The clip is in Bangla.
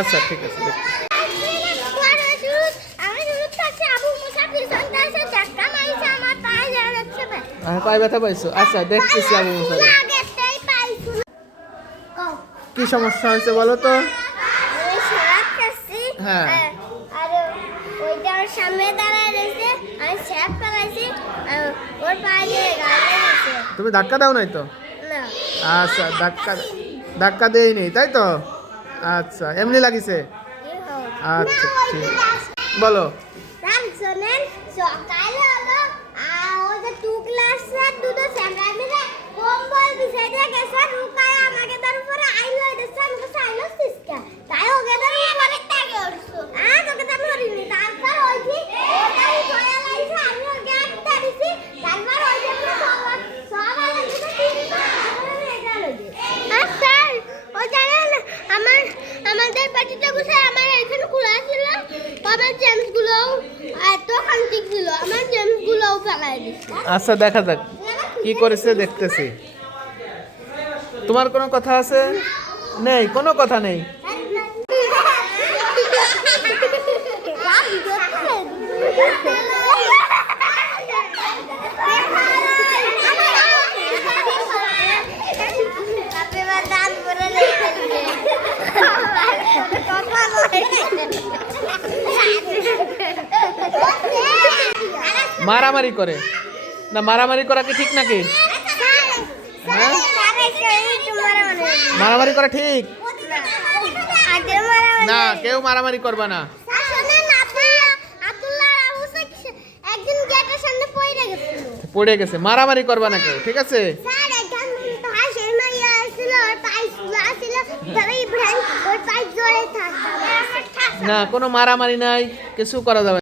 আচ্ছা ঠিক আছে পায়ে ব্যথা পাইছো? আচ্ছা দেখতেছি আবু মুসারে। কি সমস্যা হয়েছে বলো তো? হ্যাঁ তুমি ধাক্কা দাও নাই তো? আচ্ছা ধাক্কা দেই নেই তাই তো? আচ্ছা এমনি লাগিছে? আচ্ছা ঠিক আছে বলো। সকালে হলো ওদের টু ক্লাসের দুটো স্যামরাই মিলে কম্বল বিছাইতে গেছে রুকায় আমাকে তার উপরে আইলো দিছে আমাকে চাইলো সিস্কা তাই ওকে তার উপরে টাকে উঠছো তোকে তো মরিনি তারপর ওই যে ওটা উঠে লাইছে আমি ওকে একটা দিছি তারপর ওই যে সবাই দিছে তিনটা আমি গেল স্যার ও জানেন আমাদের পার্টিটা গুছায় আমার এখানে খোলা ছিল আমার জেমস গুলো এত খান্তিক ছিল আমার জেমস গুলো ফেলাই দিছে। আচ্ছা দেখা যাক কি করেছে দেখতেছি। তোমার কোনো কথা আছে? নেই, কোনো কথা নেই। মারামারি করে না? মারামারি করা কি ঠিক নাকি? হ্যাঁ মারামারি করা ঠিক না, কেউ মারামারি করবে না। পড়ে গেছে, মারামারি করবে না কেউ, ঠিক আছে? না কোনো মারামারি নাই, কিছু করা যাবে।